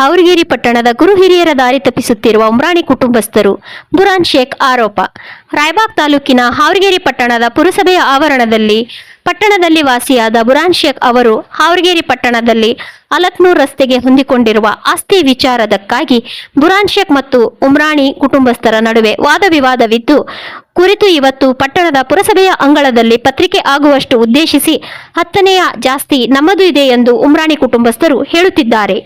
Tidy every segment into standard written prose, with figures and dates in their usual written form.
ಹಾವರ್ಗೇರಿ ಪಟ್ಟಣದ ಗುರು ಹಿರಿಯರ ದಾರಿ ತಪ್ಪಿಸುತ್ತಿರುವ ಉಮ್ರಾಣಿ ಕುಟುಂಬಸ್ಥರು. ಬುರಾನ್ ಶೇಖ್ ಆರೋಪ. ರಾಯಬಾಗ್ ತಾಲೂಕಿನ ಹಾವರ್ಗೇರಿ ಪಟ್ಟಣದ ಪುರಸಭೆಯ ಆವರಣದಲ್ಲಿ ಪಟ್ಟಣದಲ್ಲಿ ವಾಸಿಯಾದ ಬುರಾನ್ ಶೇಖ್ ಅವರು ಹಾವರ್ಗೇರಿ ಪಟ್ಟಣದಲ್ಲಿ ಅಲಕ್ನೂರ್ ರಸ್ತೆಗೆ ಹೊಂದಿಕೊಂಡಿರುವ ಆಸ್ತಿ ವಿಚಾರದಕ್ಕಾಗಿ ಬುರಾನ್ ಶೇಖ್ ಮತ್ತು ಉಮ್ರಾಣಿ ಕುಟುಂಬಸ್ಥರ ನಡುವೆ ವಾದ ವಿವಾದವಿದ್ದು ಕುರಿತು ಇವತ್ತು ಪಟ್ಟಣದ ಪುರಸಭೆಯ ಅಂಗಳದಲ್ಲಿ ಪತ್ರಿಕೆ ಆಗುವಷ್ಟು ಉದ್ದೇಶಿಸಿ 10ನೆಯ ಜಾಸ್ತಿ ನಮ್ಮದು ಇದೆ ಎಂದು ಉಮ್ರಾಣಿ ಕುಟುಂಬಸ್ಥರು ಹೇಳುತ್ತಿದ್ದಾರೆ.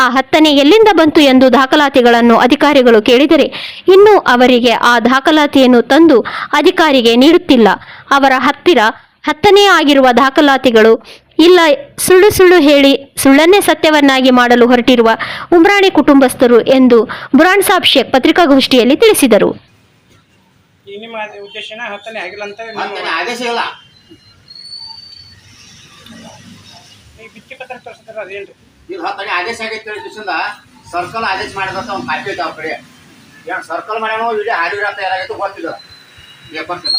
ಆ 10ನೇ ಎಲ್ಲಿಂದ ಬಂತು ಎಂದು ದಾಖಲಾತಿಗಳನ್ನು ಅಧಿಕಾರಿಗಳು ಕೇಳಿದರೆ ಇನ್ನೂ ಅವರಿಗೆ ಆ ದಾಖಲಾತಿಯನ್ನು ತಂದು ಅಧಿಕಾರಿಗೆ ನೀಡುತ್ತಿಲ್ಲ. ಅವರ ಹತ್ತಿರ 10ನೇ ಆಗಿರುವ ದಾಖಲಾತಿಗಳು ಇಲ್ಲ, ಸುಳ್ಳು ಸುಳ್ಳು ಹೇಳಿ ಸುಳ್ಳನ್ನೇ ಸತ್ಯವನ್ನಾಗಿ ಮಾಡಲು ಹೊರಟಿರುವ ಉಮ್ರಾಣಿ ಕುಟುಂಬಸ್ಥರು ಎಂದು ಬುರಾನ್ ಸಾಬ್ ಶೇಖ್ ಪತ್ರಿಕಾಗೋಷ್ಠಿಯಲ್ಲಿ ತಿಳಿಸಿದರು. ನಿಮ್ಮ ಉದ್ದೇಶನ 10ನೇ ಆಗಿಲ್ಲ ಅಂತ ಆದೇಶ ಇಲ್ಲ. ಈ ಬಿತ್ತಿ ಪತ್ರ ತೋರಿಸ್ತಾರೆ ಅದೇನ್ರಿ ಇದು 10ನೇ ಆದೇಶ ಆಗೈತೆ ಹೇಳಿದಿಂದ ಸರ್ಕಲ್ ಆದೇಶ ಮಾಡಿದಂತ ಒಂದು ಕಾಪಿ ಐತೆ ಅವ್ರ ಕಡೆ. ಏನು ಸರ್ಕಲ್ ಮಾಡ್ಯಾನೋ ಇಲ್ಲಿ ಹಾಡಿರ ತಯಾರಾಗೈತೆ ಗೊತ್ತಿಲ್ಲ, ಬರ್ತಿಲ್ಲ.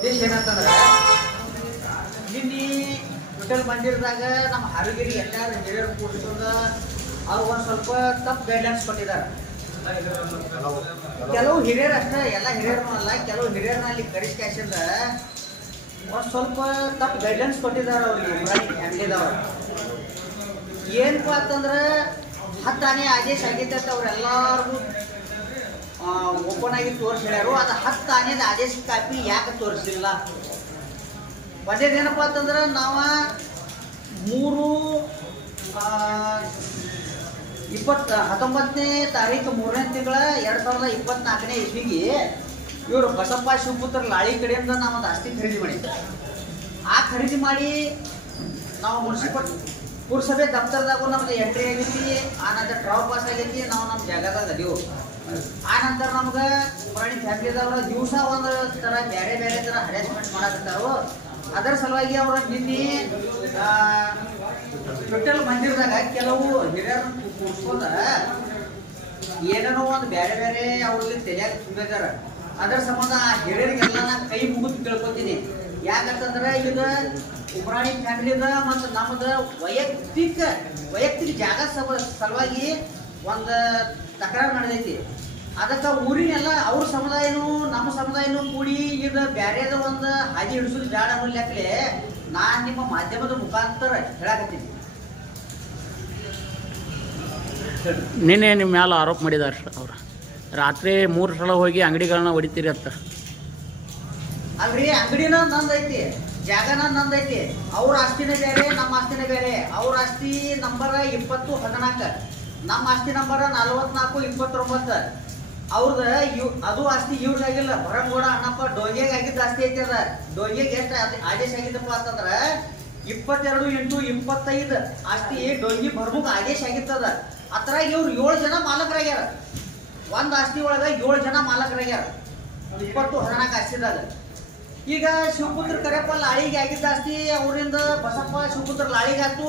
ಉದ್ದೇಶ ಏನಂತಂದ್ರೆ ನಿನ್ನೆ ಟೋಟಲ್ ಮಂದಿರದಾಗ ನಮ್ಮ ಹಾವೇರಿ ಎಲ್ಲರೂ ಹಿರಿಯರು ಕೂಡಿಸೋದ ಅವ್ರು ಒಂದು ಸ್ವಲ್ಪ ತಪ್ಪು ಗೈಡ್ಲೈನ್ಸ್ ಕೊಟ್ಟಿದ್ದಾರೆ. ಕೆಲವು ಹಿರಿಯರು ಅಷ್ಟೇ, ಎಲ್ಲ ಹಿರಿಯರು ಅಲ್ಲ, ಕೆಲವು ಹಿರಿಯರನ್ನ ಕರೆಸ್ಕ್ಯಾಶಿಂದ ಒಂದು ಸ್ವಲ್ಪ ತಪ್ಪು ಗೈಡ್ಲೈನ್ಸ್ ಕೊಟ್ಟಿದ್ದಾರೆ ಅವ್ರಿಗೆ ಫ್ಯಾಮಿಲಿದವ್ರು. ಏನಪ್ಪ ಅಂತಂದ್ರೆ 10ನೇ ಆದೇಶ ಆಗೈತೆ ಅಂತ ಅವ್ರೆಲ್ಲರಿಗೂ ಓಪನ್ ಆಗಿ ತೋರಿಸಿ ಹೇಳ್ಯಾರು. ಅದು 10 ಆನೆದ ಆದೇಶ ಕಾಪಿ ಯಾಕೆ ತೋರಿಸಿಲ್ಲ? ಒಂದೇದೇನಪ್ಪ ಅಂತಂದ್ರೆ ನಾವು 19ನೇ ತಾರೀಕು 3ನೇ ತಿಂಗಳ 2024ನೇ ಇಸ್ವಿಗೆ ಇವರು ಬಸಪ್ಪ ಶಿವಪುತ್ರ ಲಾಳಿ ಕಡೆಯಿಂದ ನಾವು ಒಂದು ಆಸ್ತಿ ಖರೀದಿ ಮಾಡಿದ್ದೆ. ಆ ಖರೀದಿ ಮಾಡಿ ನಾವು ಮುನ್ಸಿಪಲ್ ಪುರಸಭೆ ದಫ್ತರದಾಗೂ ನಮ್ದು ಎಂಟ್ರಿ ಆಗೈತಿ, ಆನಂತರ ಟ್ರಾವ್ ಪಾಸ್ ಆಗೈತಿ, ನಾವು ನಮ್ಮ ಜಾಗದಾಗ ಅದೀವು. ಆ ನಂತರ ನಮ್ಗೆ ಉಮ್ರಾಣಿ ಫ್ಯಾಮಿಲಿದವ್ರು ದಿವಸ ಒಂದು ಥರ ಬೇರೆ ಬೇರೆ ಥರ ಹರಾಸ್ಮೆಂಟ್ ಮಾಡಕತ್ತಾರು. ಅದರ ಸಲುವಾಗಿ ಅವರು ನಿನ್ನೆ ಟೋಟಲ್ ಮಂದಿರದಾಗ ಕೆಲವು ಹಿರಿಯರನ್ನು ಕೂಡ್ಸ್ಕೊಂಡ ಏನೇನೋ ಒಂದು ಬೇರೆ ಬೇರೆ ಅವ್ರಿಗೆ ತಲೆಯಾಗ ತುಂಬಿದಾರ. ಅದರ ಸಂಬಂಧ ಆ ಹಿರಿಯರಿಗೆಲ್ಲ ನಾನು ಕೈ ಮುಗಿದು ಕೇಳ್ಕೊತೀನಿ. ಯಾಕಂತಂದ್ರೆ ಈಗ ಉಮ್ರಾಣಿ ಫ್ಯಾಮಿಲಿದ ಮತ್ತು ನಮ್ಮದು ವೈಯಕ್ತಿಕ ಜಾಗ ಸಲುವಾಗಿ ಒಂದು ತಕರಾರು ನಡೆದೈತಿ. ಅದಕ್ಕೆ ಊರಿನೆಲ್ಲ ಅವ್ರ ಸಮುದಾಯನೂ ನಮ್ಮ ಸಮುದಾಯನೂ ಕೂಡಿ ಇದು ಬ್ಯಾರೇದ ಒಂದು ಹಾದಿ ಹಿಡಿಸೋದು ಬೇಡ ಅನ್ನೋ ಲೆಕ್ಕಲೆ ನಾನು ನಿಮ್ಮ ಮಾಧ್ಯಮದ ಮುಖಾಂತರ ಹೇಳಕತ್ತೀನಿ. ನಿನ್ನೆ ನಿಮ್ಮ ಮ್ಯಾಲ ಆರೋಪ ಮಾಡಿದಾರೆ ಅವ್ರು, ರಾತ್ರಿ 3 ಸಲ ಹೋಗಿ ಅಂಗಡಿಗಳನ್ನ ಹೊಡಿತೀರಿ ಅಂತ. ಅಲ್ರಿ, ಅಂಗಡಿನ ನಂದೈತಿ, ಜಾಗನ ನಂದೈತಿ. ಅವ್ರ ಆಸ್ತಿನೇ ಬೇರೆ, ನಮ್ಮ ಆಸ್ತಿನೇ ಬೇರೆ. ಅವ್ರ ಆಸ್ತಿ ನಂಬರ್ 2014, ನಮ್ಮ ಆಸ್ತಿ ನಂಬರ್ 4429. ಅವ್ರದ ಅದು ಆಸ್ತಿ ಇವ್ರಿಗಾಗಿಲ್ಲ, ಹೊರಗೋಡ ಅಣ್ಣಪ್ಪ ಡೋಂಗೆಗೆ ಆಗಿದ್ದ ಆಸ್ತಿ ಐತಿ. ಅದ ಡೋಂಗೆಗೆ ಎಷ್ಟು ಆದೇಶ ಆಗಿದ್ದಪ್ಪ ಅಂತಂದ್ರೆ 22/8/25 ಆಸ್ತಿ ಡೋಂಗಿ ಬರ್ಮುಖ ಆದೇಶ ಆಗಿತ್ತದ. ಅದ್ರಾಗ ಇವ್ರು 7 ಜನ ಮಾಲಕರಾಗ್ಯಾರ. ಒಂದು ಆಸ್ತಿ ಒಳಗೆ 7 ಜನ ಮಾಲಕರಾಗ್ಯಾರ 2014 ಆಸ್ತಿದಾಗ. ಈಗ ಶಿವಪುತ್ರ ಕರೆಯಪ್ಪ ಲಾಳಿಗೆ ಆಗಿದ್ದ ಆಸ್ತಿ ಅವರಿಂದ ಬಸಪ್ಪ ಶಿವಪುತ್ರ ಲಾಳಿಗೆ ಆಯ್ತು.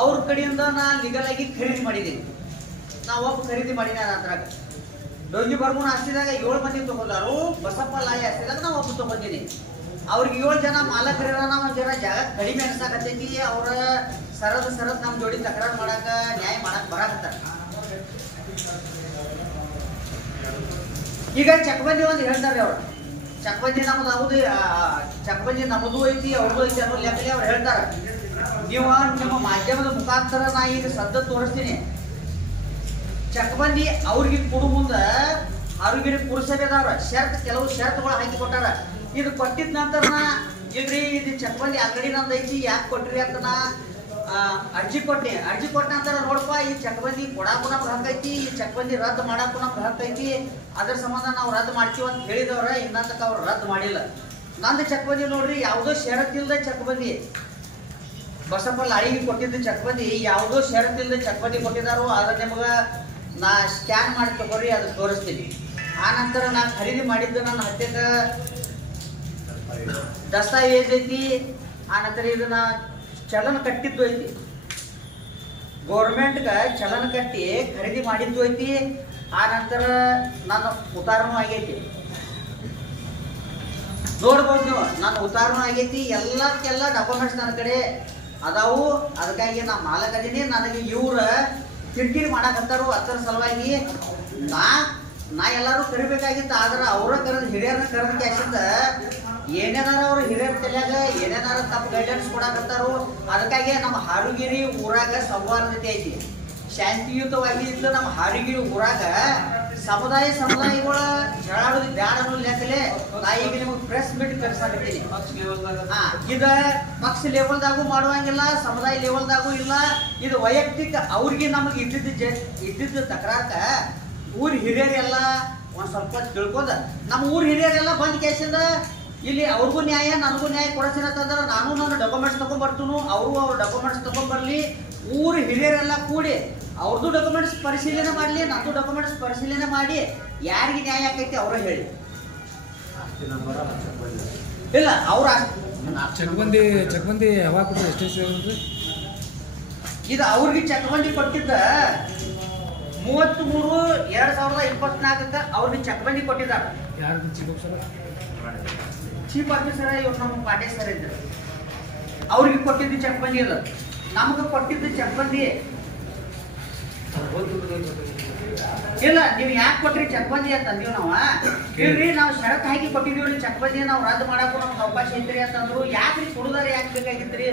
ಅವ್ರ ಕಡೆಯಿಂದ ನಾನು ಲೀಗಲ್ ಆಗಿ ಖರೀದಿ ಮಾಡಿದ್ದೀನಿ. ನಾವು ಒಬ್ಬ ಖರೀದಿ ಮಾಡಿದ ಅದ್ರಾಗ ಡೋಂಗಿ ಬರ್ಮೂನ್ ಆಸ್ತಿದಾಗ 7 ಮಂದಿ ತಗೊಂಡಾರು. ಬಸಪ್ಪ ಲಾಳಿ ಆಸ್ತಿದಾಗ ನಾವು ಒಬ್ಬ ತಗೊಂಡಿನಿ. ಅವ್ರಿಗೆ 7 ಜನ ಮಾಲಕರಿರೋಣ, ಒಂದು ಜನ ಜಾಗ ಕಡಿಮೆ ಅನ್ಸಾಕತ್ತೈತಿ. ಅವ್ರ ಸರದ್ ನಮ್ಮ ಜೋಡಿ ತಕರಾರು ಮಾಡಾಕ ನ್ಯಾಯ ಮಾಡಕ್ ಬರಾಕತ್ತಾರ. ಈಗ ಚಕ್ಬಂದಿ ಒಂದು ಹೇಳ್ತಾರೆ ಅವ್ರು, ಚಕ್ಬಂದಿ ನಮ್ದು ಹೌದು, ಚಕ್ಬಂದಿ ನಮ್ಮದು ಐತಿ ಅವ್ರದ್ದು ಐತಿ ಅನ್ನೋ ಲೆಕ್ಕಲೆ ಅವ್ರು ಹೇಳ್ತಾರೆ. ನೀವು ನಿಮ್ಮ ಮಾಧ್ಯಮದ ಮುಖಾಂತರ ನಾ ಈಗ ಸದ್ದ ತೋರಿಸ್ತೀನಿ. ಚಕ್ಬಂದಿ ಅವ್ರಿಗೆ ಕೊಡು ಮುಂದೆ ಅವ್ರಿಗೆ ಪುರಸಭೆದವ್ರ ಕೆಲವು ಷರತ್ತುಗಳು ಹಾಕಿ ಕೊಟ್ಟಾರ. ಇದು ಕೊಟ್ಟಿದ ನಂತರ ಇಲ್ರಿ ಇದು ಚಕ್ಬಂದಿ ಅಂಗಡಿ ನಂದು ಐತಿ, ಯಾಕೆ ಕೊಟ್ರಿ ಅಂತ ನಾ ಅರ್ಜಿ ಕೊಟ್ಟ ನಂತರ ನೋಡಪ್ಪ ಈ ಚಕ್ಬಂದಿ ಕೊಡಾಕು ನಮ್ಗೆ ಹಕ್ಕೈತಿ, ಈ ಚಕ್ಬಂದಿ ರದ್ದು ಮಾಡಾಕು ನಮ್ಗೆ ಹಕ್ಕೈತಿ. ಅದ್ರ ಸಂಬಂಧ ನಾವು ರದ್ದು ಮಾಡ್ತೀವಿ ಅಂತ ಹೇಳಿದವ್ರ ಇನ್ನಂತಕ್ಕೆ ಅವ್ರು ರದ್ದು ಮಾಡಿಲ್ಲ. ನಂದು ಚಕ್ಬಂದಿ ನೋಡ್ರಿ, ಯಾವುದೋ ಷರತ್ತಿಲ್ದ ಚಕ್ಬಂದಿ, ಬಸಪ್ಪ ಲಾಳಿಗೆ ಕೊಟ್ಟಿದ್ದ ಚಕ್ಬಂದಿ ಯಾವುದೋ ಷರತ್ತಿಲ್ದ ಚಕ್ಬಂದಿ ಕೊಟ್ಟಿದ್ದಾರೋ. ಅದ್ರ ನಿಮ್ಗೆ ನಾ ಸ್ಕ್ಯಾನ್ ಮಾಡಿ ತಗೋರಿ, ಅದು ತೋರಿಸ್ತೀನಿ. ಆ ನಂತರ ನಾ ಖರೀದಿ ಮಾಡಿದ್ದು ನನ್ನ ಹತ್ಯಕ ದಸ್ತಾವೇಜ್ ಐತಿ. ಆ ನಂತರ ಇದನ್ನ ಚಲನ ಕಟ್ಟಿದ್ದು ಐತಿ, ಗೌರ್ಮೆಂಟ್ಗೆ ಚಲನ ಕಟ್ಟಿ ಖರೀದಿ ಮಾಡಿದ್ದು ಐತಿ. ಆ ನಂತರ ನನ್ನ ಉತ್ತಾರನೂ ಆಗೈತಿ, ನೋಡ್ಬೋದು ನೀವು. ನನ್ನ ಉತ್ತಾರನೂ ಆಗೈತಿ. ಎಲ್ಲಕ್ಕೆಲ್ಲ ಡಾಕ್ಯುಮೆಂಟ್ಸ್ ನನ್ನ ಕಡೆ ಅದಾವು. ಅದಕ್ಕಾಗಿ ನಾ ಮಾಲಕ್ ಅದೀನಿ. ನನಗೆ ಇವ್ರ ಕಿರಿಕಿರಿ ಮಾಡಕತ್ತಾರು. ಅದರ ಸಲುವಾಗಿ ನಾ ಎಲ್ಲರೂ ಕರಿಬೇಕಾಗಿತ್ತು. ಆದ್ರೆ ಅವರ ಕರೆದು ಹಿರಿಯರನ್ನ ಕರೆದ ಕ್ಯಾಸಿಂದ ಏನೇನಾರ ಅವ್ರ ಹಿರಿಯರ ತಲೆಯಾಗ ಏನೇನಾರ ತಪ್ಪು ಗೈಡೆನ್ಸ್ ಕೊಡಕತ್ತಾರು. ಅದಕ್ಕಾಗಿ ನಮ್ಮ ಹಾರುಗಿರಿ ಊರಾಗ ಸೌಹಾರ್ದತೆ ಐತಿ, ಶಾಂತಿಯುತವಾಗಿ ಇದ್ದು. ನಮ್ಮ ಹಾರುಗಿರಿ ಊರಾಗ ಸಮುದಾಯಗಳ ಜಗಳಾಡೋದು ಬ್ಯಾಡ ಅನ್ನೋ ಲೆಕ್ಕಲೆ ನಾ ಈಗ ನಿಮಗೆ ಪ್ರೆಸ್ ಮೀಟ್ ಕರೆಸಾಕತ್ತೀನಿ. ಇದ ಪಕ್ಷ ಲೆವೆಲ್ದಾಗೂ ಮಾಡುವಂಗಿಲ್ಲ, ಸಮುದಾಯ ಲೆವೆಲ್ದಾಗೂ ಇಲ್ಲ. ಇದು ವೈಯಕ್ತಿಕ ಅವ್ರಿಗೆ ನಮಗೆ ಇದ್ದಿದ್ದ ತಕರಾಕ ಊರ್ ಹಿರಿಯರೆಲ್ಲ ಒಂದ್ ಸ್ವಲ್ಪ ತಿಳ್ಕೊಂಡ ನಮ್ಮ ಊರ್ ಹಿರಿಯರೆಲ್ಲ ಬಂದ್ ಕೇಸಿಂದ ಇಲ್ಲಿ ಅವ್ರಿಗೂ ನ್ಯಾಯ ನನಗೂ ನ್ಯಾಯ ಕೊಡ್ತೀನಿ ಅಂತಂದ್ರೆ ನಾನು ನನ್ನ ಡಾಕ್ಯುಮೆಂಟ್ಸ್ ತಗೊಂಡ್ಬರ್ತೀನಿ, ಅವರು ಅವ್ರ ಡಾಕ್ಯುಮೆಂಟ್ಸ್ ತಗೊಂಡ್ಬರ್ಲಿ. ಊರ್ ಹಿರಿಯರೆಲ್ಲ ಕೂಡಿ ಅವ್ರದ್ದು ಡಾಕ್ಯುಮೆಂಟ್ಸ್ ಪರಿಶೀಲನೆ ಮಾಡಲಿ, ನಂದು ಡಾಕ್ಯುಮೆಂಟ್ಸ್ ಪರಿಶೀಲನೆ ಮಾಡಿ ಯಾರಿಗೆ ನ್ಯಾಯ ಆಕೈತಿ ಅವರ ಹೇಳಿ. ಇಲ್ಲ ಅವ್ರ ಚಕ್ಬಂದಿ ಯಾವಾಗ ಕೊಟ್ಟರು ಎಷ್ಟು ಇದು ಅವ್ರಿಗೆ ಚಕ್ಬಂದಿ ಕೊಟ್ಟಿದ್ದ 33/2024 ಅವ್ರಿಗೆ ಚಕ್ಬಂದಿ ಕೊಟ್ಟಿದ್ದಾರೆ. ಯಾರು ಚೀಫ್ ಆಫೀಸರ್ ಇವ್ರು ನಮ್ಮ ಪಾಟೀಲ್ ಸರ್ ಇದ್ದಾರೆ. ಅವ್ರಿಗೆ ಕೊಟ್ಟಿದ್ದು ಚಕ್ಬಂದಿ ಅದ, ನಮ್ಗೆ ಕೊಟ್ಟಿದ್ದು ಚಕ್ಬಂದಿ ಇಲ್ಲ. ನೀವು ಯಾಕೆ ಕೊಟ್ರಿ ಚಕ್ಬಂದಿ ಅಂತಂದೀವಿ ನಾವು. ಇಲ್ರಿ ನಾವು ಷರತ್ತು ಹಾಕಿ ಕೊಟ್ಟಿದೀವ್ರಿ ಚಕ್ಬಂದಿ, ನಾವು ರದ್ದು ಮಾಡಕ್ಕೂ ನಮ್ಗೆ ಅವಕಾಶ ಐತ್ರಿ ಅಂತಂದ್ರು. ಯಾಕ್ರಿ ಕೊಡುದಾರ ಯಾಕೆ ಬೇಕಾಗಿತ್ರಿ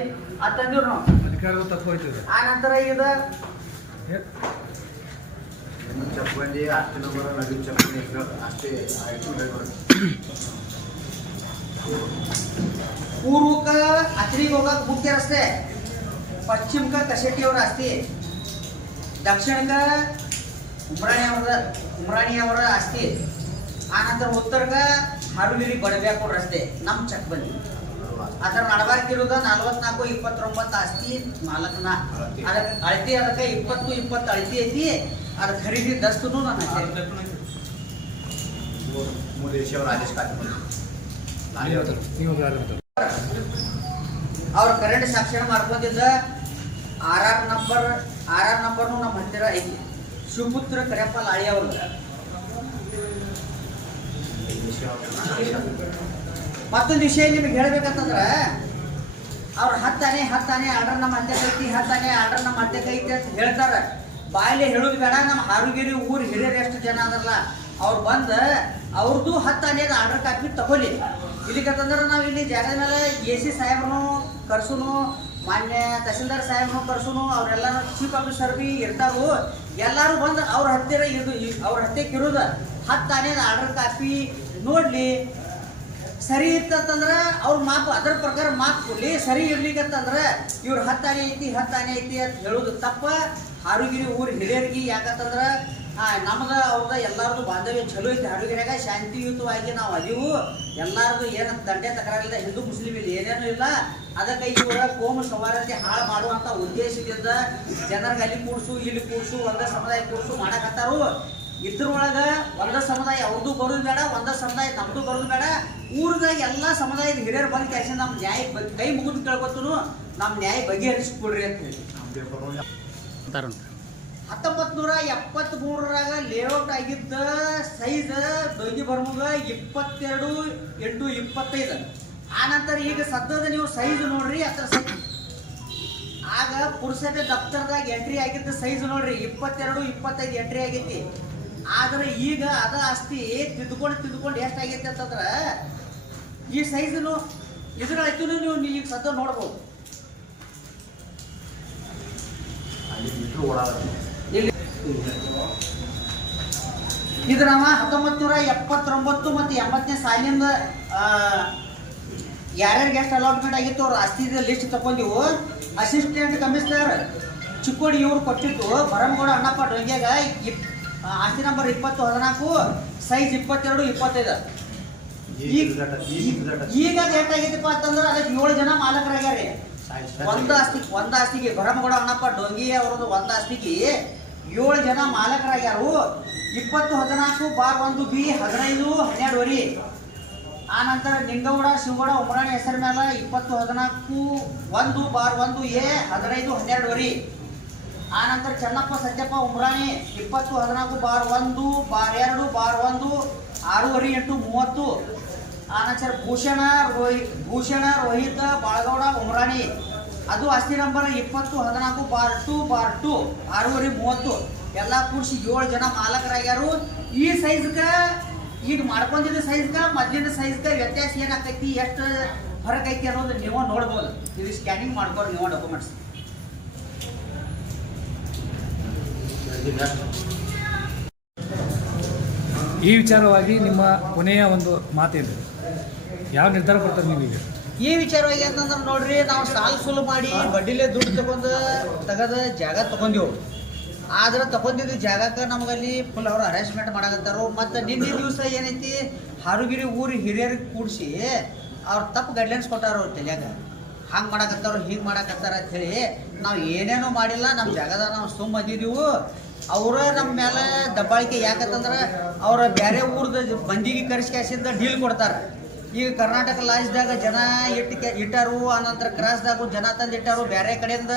ಅಂತಂದಿವ್ರು ನಾವು. ಅಧಿಕಾರದ ತಪ್ಪು ಹೋಯ್ತದೆ. ಆ ನಂತರ ಇದು ಚಪ್ಪಂದಿ ಆಸ್ತಿ ನಂಬರ್ ನಡು ಚಪ್ಪಂದಿ ಅಷ್ಟೇ ಆಯ್ತು. ಪೂರ್ವಕ ಅಚರಿಗೆ ಹೋಗಕ್ಕೆ ಮುಖ್ಯ ರಸ್ತೆ, ಪಶ್ಚಿಮಕ ಕಸೇಟಿಯವರ ಆಸ್ತಿ, ದಕ್ಷಿಣಕ ಉಮ್ರಾಣಿಯವರ ಆಸ್ತಿ, ಆನಂತರ ಉತ್ತರಕ ಹಾರುಗಿರಿ ಬಡಬ್ಯಾಕೋಡ್ ರಸ್ತೆ ನಮ್ಮ ಚಕ್ಬಂದಿ. ಅದರ ನಡಬಾರ್ಕಿರೋದ 44-29 ಆಸ್ತಿ ಮಾಲಕನ. ಅದಕ್ಕೆ ಅಳತಿ ಅದಕ್ಕೆ 20-20 ಅಳತಿ ಐತಿ. ಅದ ಖರೀದಿ ದಸ್ತನು ನನ್ನ ಮುದೇಶಿಯವರು ಆದೇಶ ಅವ್ರ ಕರೆಂಟ್ ಸಾಕ್ಷರ ಮಾಡ್ಕೊಂಡಿದ್ದ ಆರ್ ನಂಬರ್ನು ನಮ್ಮ ಹತ್ತಿರ ಐತಿ. ಶಿವಪುತ್ರ ಕರೆಯಪ್ಪ ಲಾಳಿ ಅವ್ರದ್ದು. ಮತ್ತೊಂದು ವಿಷಯ ನಿಮಗೆ ಹೇಳ್ಬೇಕಂತಂದ್ರ ಅವ್ರ ಹತ್ತಾನೆ ಆರ್ಡರ್ ನಮ್ಮ ಹತ್ತೆ ಕೈತಿ, ಹತ್ತಾನೆ ಆರ್ಡರ್ ನಮ್ಮ ಹತ್ತೆ ಕೈತಿ ಅಂತ ಹೇಳ್ತಾರ. ಬಾಯಿಲೆ ಹೇಳೋದು ಬೇಡ. ನಮ್ಮ ಹಾರುಗಿರಿ ಊರ್ ಹಿರಿಯರು ಎಷ್ಟು ಜನ ಅದರಲ್ಲ ಅವ್ರು ಬಂದ ಅವ್ರದ್ದು 10 ಆರ್ಡರ್ ಕಾಪಿ ತಗೊಳ್ಳಿ. ಇಲ್ಲಿಕಂತಂದ್ರೆ ನಾವು ಇಲ್ಲಿ ಜಾಗದ ಮೇಲೆ AC ಸಾಹೇಬ್ರನ್ನು ಕರ್ಸುನು, ಮಾನ್ಯ ತಹಸೀಲ್ದಾರ್ ಸಾಹೇಬ್ರನ್ನು ಕರ್ಸುನು, ಅವರೆಲ್ಲರೂ ಚೀಫ್ ಆಫೀಸರ್ ಬಿ ಇರ್ತಾರು. ಎಲ್ಲರೂ ಬಂದು ಅವ್ರ ಹತ್ತಿರ ಅವ್ರ ಹತ್ತಿರಕ್ಕಿರೋದು 10 ಆರ್ಡರ್ ಕಾಪಿ ನೋಡ್ಲಿ. ಸರಿ ಇತ್ತಂತಂದ್ರೆ ಅವ್ರ ಮಾಪ್ ಅದರ ಪ್ರಕಾರ ಮಾಪ್ ಕೊಡ್ಲಿ. ಸರಿ ಇರ್ಲಿಕ್ಕಂತಂದ್ರೆ ಇವ್ರು 10 ಐತಿ ಅಂತ ಹೇಳೋದು ತಪ್ಪ. ಹಾರುಗಿರಿ ಊರ್ ಹಿರಿಯರಿಗೆ ಯಾಕಂತಂದ್ರೆ ನಮ್ದ ಅವ್ರದ ಎಲ್ಲಾರ್ದು ಬಾಂಧವ್ಯ ಚಲೋ ಐತಿ. ಹಾರುಗಿರಿಯಾಗ ಶಾಂತಿಯುತವಾಗಿ ನಾವು ಅದೀವು. ಎಲ್ಲಾರ್ದು ಏನು ದಂಡೆ ತಕರಾರಿಲ್ಲ, ಹಿಂದೂ ಮುಸ್ಲಿಂ ಇಲ್ಲಿ ಏನೇನು ಇಲ್ಲ. ಅದಕ್ಕೆ ಇವರ ಕೋಮು ಸೌಹಾರ್ದತೆ ಹಾಳು ಮಾಡುವಂತ ಉದ್ದೇಶದಿಂದ ಜನರಿಗೆ ಅಲ್ಲಿ ಕೂಡ್ಸು ಇಲ್ಲಿ ಕೂಡ್ಸು ಒಂದ ಸಮುದಾಯ ಕೂಡ್ಸು ಮಾಡಕತ್ತಾರು. ಇದ್ರೊಳಗ ಒಂದ ಸಮುದಾಯ ಅವ್ರದ್ದು ಬರೋದು ಬೇಡ, ಒಂದ ಸಮುದಾಯ ನಮ್ದು ಬರೋದು ಬೇಡ. ಊರದಾಗ ಎಲ್ಲಾ ಸಮುದಾಯದ ಹಿರಿಯರು ಬಂದ ಕೆಲಸ ನಮ್ಮ ನ್ಯಾಯ ಕೈ ಮುಗಿದು ಕೇಳ್ಕೊತನು ನಮ್ಮ ನ್ಯಾಯ ಬಗೆಹರಿಸಿಕೊಡ್ರಿ ಅಂತ ಹೇಳಿ. 1973 ಲೇಔಟ್ ಆಗಿದ್ದ ಸೈಜ್ ಡೊಂಗಿ ಬರ್ಮುಗ 22x25. ಆನಂತರ ಈಗ ಸದ್ಯದ ನೀವು ಸೈಜ್ ನೋಡ್ರಿ. ಅದ್ರ ಆಗ ಪುರಸಭೆ ದಫ್ತರ್ದಾಗ ಎಂಟ್ರಿ ಆಗಿದ್ದ ಸೈಜ್ ನೋಡ್ರಿ 22-25 ಎಂಟ್ರಿ ಆಗೈತಿ. ಆದ್ರೆ ಈಗ ಅದ ಆಸ್ತಿ ತಿದ್ದುಕೊಂಡು ಎಷ್ಟಾಗೈತಿ ಅಂತಂದ್ರ ಈ ಸೈಜ್ನು ಇದ್ರ ಆಯ್ತು ನೀವು ಈಗ ಸದ್ಯ ನೋಡ್ಬೋದು. ಇಲ್ಲಿ ಇದು ನಮ್ಮ 1979 ಮತ್ತು 80ನೇ ಸಾಲಿನಿಂದ ಯಾರ್ಯಾರಿಗೆ ಎಷ್ಟು ಅಲಾಟ್ಮೆಂಟ್ ಆಗಿತ್ತು ಅವ್ರ ಆಸ್ತಿ ಲಿಸ್ಟ್ ತಗೊಂಡಿವು. ಅಸಿಸ್ಟೆಂಟ್ ಕಮಿಷನರ್ ಚಿಕ್ಕೋಡಿ ಇವ್ರು ಕೊಟ್ಟಿದ್ದು ಭರಮಗೌಡ ಅಣ್ಣಪ್ಪ ಡೊಂಗ್ಯಾಗ ಆಸ್ತಿ ನಂಬರ್ 2014 ಸೈಜ್ 22-25. ಈಗ ಲೇಟ್ ಆಗೈತಿಪ್ಪ ಅಂತಂದ್ರೆ ಅದಕ್ಕೆ 7 ಜನ ಮಾಲಕರಾಗ್ಯಾರಿ. ಒಂದ ಆಸ್ತಿಗೆ ಭರಮಗೌಡ ಅಣ್ಣಪ್ಪ ಡೊಂಗಿ ಅವರದ್ದು ಒಂದ ಆಸ್ತಿಗೆ 7 ಜನ ಮಾಲಕರಾಗ್ಯಾರು. 2014/1B 15-12. ಆ ನಂತರ ನಿಂಗೌಡ ಶಿವಗೌಡ ಉಮರಾಣಿ ಹೆಸರು ಮೇಲೆ 2014-1/1A 15-12. ಆ ನಂತರ ಚನ್ನಪ್ಪ ಸತ್ಯಪ್ಪ ಉಮರಾಣಿ 2014/1/2/1 6/8-30. ಆ ನಂತರ ಭೂಷಣ ರೋಹಿತ ಬಾಳಗೌಡ ಉಮರಾಣಿ ಅದು ಆಸ್ತಿ ನಂಬರ್ 2014/2/2 6:30 ಎಲ್ಲ ಕೂಡಿಸಿ 7 ಜನ ಮಾಲಕರಾಗ್ಯಾರು. ಈ ಸೈಜ್ಗ ಈಗ ಮಾಡ್ಕೊಂಡಿದ್ದ ಸೈಜ್ಗ ಮೊದಲಿನ ಸೈಜ್ಗ ವ್ಯತ್ಯಾಸ ಏನಾಗ್ತೈತಿ, ಎಷ್ಟು ಫರಕ್ ಐತಿ ಅನ್ನೋದು ನೀವು ನೋಡ್ಬೋದು. ಇದು ಸ್ಕ್ಯಾನಿಂಗ್ ಮಾಡ್ಕೊಂಡು ನೀವು ಡಾಕ್ಯುಮೆಂಟ್ಸ್. ಈ ವಿಚಾರವಾಗಿ ನಿಮ್ಮ ಕೊನೆಯ ಒಂದು ಮಾತೇನು, ಯಾವ ನಿರ್ಧಾರ ಕೊಡ್ತಾರೆ ನೀವು ಈಗ? ಈ ವಿಚಾರವಾಗಿ ಅಂತಂದ್ರೆ ನೋಡ್ರಿ, ನಾವು ಸಾಲ ಸುಲು ಮಾಡಿ ಬಡ್ಡಿಲೇ ದುಡ್ಡು ತೆಗದ ಜಾಗ ತಗೊಂಡಿವು. ಆದ್ರೆ ತಗೊಂಡಿದ್ದು ಜಾಗಕ್ಕೆ ನಮಗಲ್ಲಿ ಫುಲ್ ಅವ್ರು ಅರೇಂಜ್ಮೆಂಟ್ ಮಾಡಕತ್ತಾರು. ಮತ್ತು ನಿನ್ನೆ ದಿವಸ ಏನೈತಿ, ಹಾರುಗಿರಿ ಊರು ಹಿರಿಯರಿಗೆ ಕೂಡಿಸಿ ಅವ್ರು ತಪ್ಪು ಗೈಡ್ಲೈನ್ಸ್ ಕೊಟ್ಟಾರ ಅವ್ರು ತಲೆಯಾಗ. ಹಂಗೆ ಮಾಡಕತ್ತಾರು, ಹಿಂಗೆ ಮಾಡಕತ್ತಾರ ಅಂಥೇಳಿ ನಾವು ಏನೇನೂ ಮಾಡಿಲ್ಲ. ನಮ್ಮ ಜಾಗದಾಗ ನಾವು ಸುಮ್ಮ ಇದ್ದಿದ್ದೀವು. ಅವರ ನಮ್ಮ ಮೇಲೆ ದಬ್ಬಾಳಿಕೆ ಯಾಕಂತಂದ್ರೆ ಅವ್ರ ಬೇರೆ ಊರ್ದ ಮಂದಿಗೆ ಕರೆಸ್ಕ್ಯಾಸಿಂದ ಡೀಲ್ ಕೊಡ್ತಾರೆ. ಈಗ ಕರ್ನಾಟಕ ಲಾಜ್ದಾಗ ಜನ ಇಟ್ಟಾರು, ಅನಂತರ ಕ್ರಾಸ್ದಾಗೂ ಜನ ತಂದಿಟ್ಟಾರು, ಬೇರೆ ಕಡೆಯಿಂದ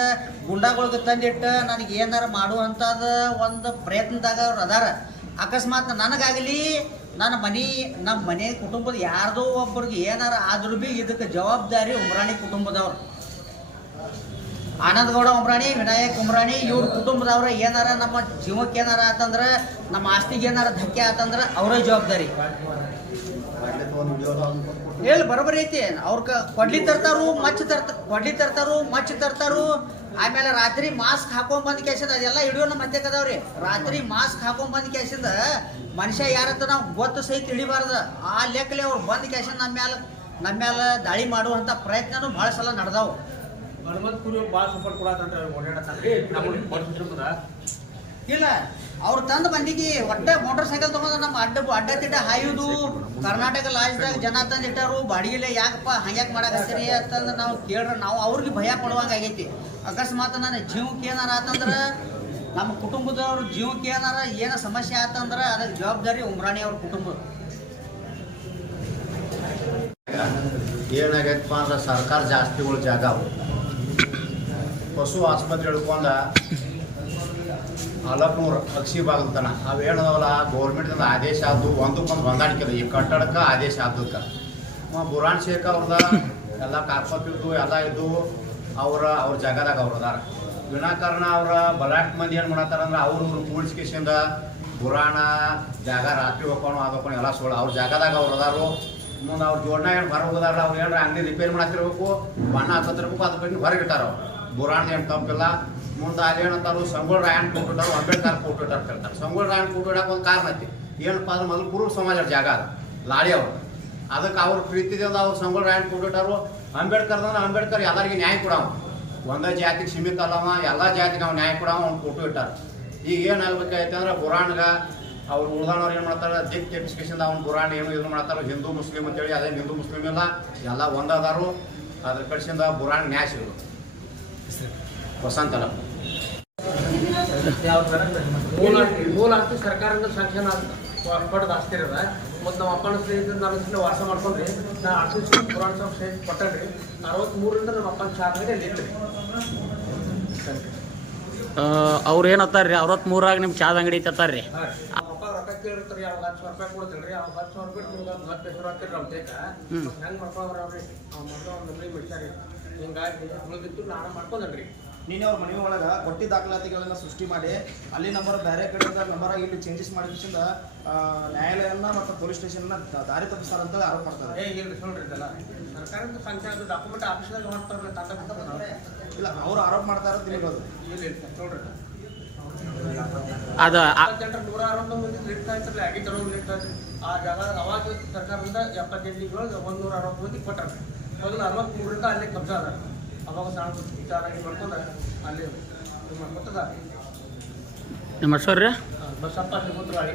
ಗುಂಡಾಗಳಿಗೆ ತಂದಿಟ್ಟು ನನಗೆ ಏನಾರು ಮಾಡುವಂಥದ್ದು ಒಂದು ಪ್ರಯತ್ನದಾಗ ಅವ್ರು ಅದಾರ. ಅಕಸ್ಮಾತ್ ನನಗಾಗಲಿ ನಮ್ಮ ಮನೆ ಕುಟುಂಬದ ಯಾರ್ದೋ ಒಬ್ಬರಿಗೆ ಏನಾರು ಆದ್ರೂ ಭೀ ಇದಕ್ಕೆ ಜವಾಬ್ದಾರಿ ಉಮ್ರಾಣಿ ಕುಟುಂಬದವ್ರು. ಆನಂದಗೌಡ ಉಮ್ರಾಣಿ, ವಿನಾಯಕ್ ಉಮ್ರಾಣಿ ಇವ್ರ ಕುಟುಂಬದವ್ರ ಏನಾರ ನಮ್ಮ ಜೀವಕ್ಕೆ ಏನಾರ ಆತಂದ್ರೆ, ನಮ್ಮ ಆಸ್ತಿಗೆ ಏನಾರ ಧಕ್ಕೆ ಆತಂದ್ರೆ ಅವರೇ ಜವಾಬ್ದಾರಿ. ಹೇಳಿ ಬರೋಬರಿ ಐತಿ. ಅವ್ರ ಕೊಡ್ಲಿ ತರ್ತಾರು, ಮಚ್ಚ ತರ್ತಾರು. ಆಮೇಲೆ ರಾತ್ರಿ ಮಾಸ್ಕ್ ಹಾಕೊಂಡ್ ಬಂದ್ ಕೇಸಿಂದ ಅದೆಲ್ಲ ಹಿಡಿಯೋಣ ಮತ್ತೆ ಕದಾವ್ರಿ. ರಾತ್ರಿ ಮಾಸ್ಕ್ ಹಾಕೊಂಡ್ ಬಂದ್ ಕೇಸಿಂದ ಮನುಷ್ಯ ಯಾರಂತ ನಾವು ಗೊತ್ತು ಸಹಿತ ಹಿಡಿಬಾರ್ದು. ಆ ಲೆಕ್ಕಲೆ ಅವ್ರು ಬಂದ್ ಕೇಸಿಂದ ನಮ್ಮ ಮೇಲೆ ದಾಳಿ ಮಾಡುವಂತ ಪ್ರಯತ್ನನೂ ಭಾಳ ಸಲ ನಡೆದಾವು. ಇಲ್ಲ, ಅವ್ರು ತಂದ ಮಂದಿಗೆ ಒಟ್ಟ ಮೋಟರ್ ಸೈಕಲ್ ತಗೊಂಡು ನಮ್ಮ ಅಡ್ಡ ತಿಡ್ಡ ಹಾಯುದು. ಕರ್ನಾಟಕ ಲಾಜ್ದಾಗ ಜನ ತಂದಿಟ್ಟಾರು, ಬಾಡಿಗೆಲೆ ಯಾಕಪ್ಪ ಹಂಗ್ಯಾಕೆ ಮಾಡಕತ್ತೀರಿ ಅಂತಂದ್ರೆ ನಾವು ಕೇಳ್ರೆ ನಾವು ಅವ್ರಿಗೆ ಭಯ ಪಡುವಂಗೆ ಆಗೈತಿ. ಅಕಸ್ಮಾತ್ ನನ್ನ ಜೀವಕ್ಕೆ ಏನಾರ ಆತಂದ್ರೆ, ನಮ್ಮ ಕುಟುಂಬದವ್ರ ಜೀವಕ್ಕೆ ಏನಾರ ಏನೋ ಸಮಸ್ಯೆ ಆತಂದ್ರೆ ಅದಕ್ಕೆ ಜವಾಬ್ದಾರಿ ಉಮ್ರಾಣಿ ಅವ್ರ ಕುಟುಂಬ. ಏನಾಗೈತಪ್ಪ ಅಂದ್ರೆ ಸರ್ಕಾರ ಜಾಸ್ತಿಗಳು ಜಾಗ ಅವು. ಪಶು ಆಸ್ಪತ್ರೆ ಹಿಡ್ಕೊಂಡ ಅಲಪ್ನೂರು ಅಕ್ಷಿ ಭಾಗದ ಅವೇನದವಲ್ಲ ಗೌರ್ಮೆಂಟ್ದಿಂದ ಆದೇಶ ಆದ್ದು ಒಂದಕ್ಕೊಂದು ಹೊಂದಾಣಿಕೆ ಈ ಕಟ್ಟಡಕ್ಕೆ ಆದೇಶ ಆದ್ದಕ್ಕೆ ಬುರಾನ್ ಶೇಖ್ ಅವ್ರದ ಎಲ್ಲ ಕಾರ್ಪೊರೇಟಿದ್ದು ಎಲ್ಲ ಇದ್ದು ಅವ್ರ ಜಾಗದಾಗ ಅವ್ರು ಅದಾರ. ವಿನಾಕಾರಣ ಅವ್ರ ಬಲಾಟ್ ಮಂದಿ ಏನು ಮಾಡತ್ತಾರ ಅಂದ್ರೆ ಅವ್ರು ಕೂಡಿಸ್ಕೇಶಿಂದ ಬುರಾಣ ಜಾಗ ರಾತ್ರಿ ಹೋಗೋಣ ಅದಕ್ಕೋಣ ಎಲ್ಲ ಸುಳ್ಳು. ಅವ್ರ ಜಾಗದಾಗ ಅವ್ರು ಅದಾರು. ಮುಂದೆ ಅವ್ರ ಜೋಡಣೆ ಏನು ಹೊರ ಹೋಗೋದಾರ, ಅವ್ರು ಏನಾರ ಅಂಗಡಿ ರಿಪೇರಿ ಮಾಡತ್ತಿರ್ಬೇಕು, ಬಣ್ಣ ಹತ್ತಿರ್ಬೇಕು, ಅದ್ರ ಬಗ್ಗೆ ಹೊರಗೆ ಇಟ್ಟಾರ. ಬುರಾಣ ಏನು ತಪ್ಪಿಲ್ಲ. ಮುಂದೆ ಅಲ್ಲಿ ಏನಂತಾರು ಸಂಗೊಳ್ಳ ರಾಯಣ್ಣ ಫೋಟೋ ಇಟ್ಟಾರು, ಅಂಬೇಡ್ಕರ್ ಫೋಟೋ ಇಟ್ಟಾರ ಕೇಳ್ತಾರೆ. ಸಂಗೊಳ್ಳ ರಾಯಣ್ಣ ಫೋಟೋ ಇಡಕ್ಕೆ ಒಂದು ಕಾರಣ ಐತಿ. ಏನಪ್ಪ ಅಂದ್ರೆ ಮೊದಲು ಕುರುಬ ಸಮಾಜದ ಜಾಗ ಅದು ಲಾಡಿ ಅವರು. ಅದಕ್ಕೆ ಅವ್ರ ಪ್ರೀತಿದಿಂದ ಅವ್ರು ಸಂಗೊಳ್ಳ ರಾಯಣ್ಣ ಫೋಟೋ ಇಟ್ಟಾರು. ಅಂಬೇಡ್ಕರ್ ಎಲ್ಲರಿಗೆ ನ್ಯಾಯ ಕೊಡವ, ಒಂದೇ ಜಾತಿಗೆ ಸೀಮಿತ ಅಲ್ಲವ, ಎಲ್ಲ ಜಾತಿಗೆ ಅವ್ನು ನ್ಯಾಯ ಕೊಡವ, ಅವ್ನು ಫೋಟೋ ಇಟ್ಟಾರ. ಈಗ ಏನಾಗಬೇಕಾಯ್ತು ಅಂದ್ರೆ ಬುರಾಣ್ಗ ಅವ್ರು ಉಳ್ದಾನವ್ರು ಏನು ಮಾಡ್ತಾರೆ, ದಿಕ್ ತೆಪ್ಪಿಸ್ಕೇಸಿಂದ ಅವ್ನು ಬುರಾಣ ಏನು ಇದು ಮಾಡ್ತಾರೆ, ಹಿಂದೂ ಮುಸ್ಲಿಮ್ ಅಂತೇಳಿ. ಅದೇ ಹಿಂದೂ ಮುಸ್ಲಿಮ್ ಇಲ್ಲ, ಎಲ್ಲ ಒಂದಾದಾರು. ಅದ್ರ ಕಡೆಸಿಂದ ಬುರಾಣ ನ್ಯಾಯ ಸಿಗೋದು. ವಸಂತಲ್ಲ ಮೂಲ ಆಸ್ತಿ ಸರ್ಕಾರದಿಂದ ಸ್ಯಾಂಕ್ಷನ್ ಪಡೆದ ಆಸ್ತಿ ಇರದ. ಮತ್ತು ನಮ್ಮ ಅಪ್ಪನ ಸ್ನೇಹಿತರು ನಾನು ವಾಸ ಮಾಡ್ಕೊಂಡ್ರಿ. ನಾ ಆರ್ಟಿಸ್ಟ್ ಪುರಾಣ ಸಾಬ್ ಸ್ನೇಹಿತ ಪಟ್ಟಣ್ರಿ. 63ರಿಂದ ನಮ್ಮ ಅಪ್ಪನ ಚಾರ್ಜ್ ಅಲ್ಲಿ ಇತ್ತು. ಅವ್ರು ಏನತ್ತಾರ್ರಿ 63ಆಗ ನಿಮ್ಮ ಚಾದ ಅಂಗಡಿ ಐತತ್ತಾರ್ರಿ. ಅಪ್ಪ ರೊಕ್ಕ ಕೇಳಿರ್ತಾರೆ, ಅವಾಗ 10,000 ರೂಪಾಯಿ ಕೊಡ್ತೀರಿ. ಅವಾಗ 10,000 ರೂಪಾಯಿ ನಿಮ್ಗೆ 10 ಲಕ್ಷ ಆಗ್ತೀರಿ ನಾವು ಬೇಕ. ಹೆಂಗೆ ಮಾಡ್ಕೊಂಡ್ರಿ ಅವ್ರಿ ಮೊದಲು ಒಂದು ನಂಬರಿ ಬಿಡ್ತಾರೆ. ಹಿಂಗಾಗಿ ಉಳಿದಿತ್ತು ನಾನು ಮಾಡ್ಕೊಂಡ್ರಿ. ನೀನು ಅವ್ರ ಮನೆ ಒಳಗೆ ಕೊಟ್ಟಿ ದಾಖಲಾತಿಗಳನ್ನು ಸೃಷ್ಟಿ ಮಾಡಿ ಅಲ್ಲಿ ನಂಬರ್ ಬೇರೆ ಕಡೆಯಿಂದ ನಂಬರ್ ಇಲ್ಲಿ ಚೇಂಜಸ್ ಮಾಡಿದ್ರಿಂದ ನ್ಯಾಯಾಲಯನ ಮತ್ತು ಪೊಲೀಸ್ ಸ್ಟೇಷನ್ನ ದಾರಿ ತಪ್ಪಿಸ್ತಾರೆ ಅಂತ ಆರೋಪ ಮಾಡ್ತಾರೆ. ಇಲ್ಲ ನೋಡ್ರಿ ಇದೆಲ್ಲ ಸರ್ಕಾರದ ಸಂಖ್ಯೆ ಡಾಕ್ಯುಮೆಂಟ್ ಆಫೀಸ್ದಾಗ ಮಾಡ್ತಾರಲ್ಲ ತಂದ ಇಲ್ಲ, ಅವರು ಆರೋಪ ಮಾಡ್ತಾ ಇರೋದು ತಿಳಿಬೋದು. ಇಲ್ಲ ನೋಡ್ರಿ ಅದು 161 ಮಂದಿ ಇಡ್ತಾ ಇರ್ತಾರೆ. ಆಗಿ ತರೋದು ಇಡ್ತಾ ಇರ್ತಾರೆ. ಆ ಜಾಗ ಅವಾಗ ಸರ್ಕಾರದಿಂದ 78 160 ಮಂದಿ ಕೊಟ್ಟಾರೆ. ಮೊದಲು 63ರಿಂದ ಅಲ್ಲೇ ಕಬ್ಜಾ ಅದ. ಅವಾಗ ಸಣ್ಣ ವಿಚಾರ ಮಾಡ್ಕೊಂಡು ಅಲ್ಲಿ ಮಾಡ್ಕೊತದ. ನಿಮ್ಮ ಹೆಸರು ರೀ? ಬಸಪ್ಪ ಶ್ರೀಮಂತರಾಳಿ.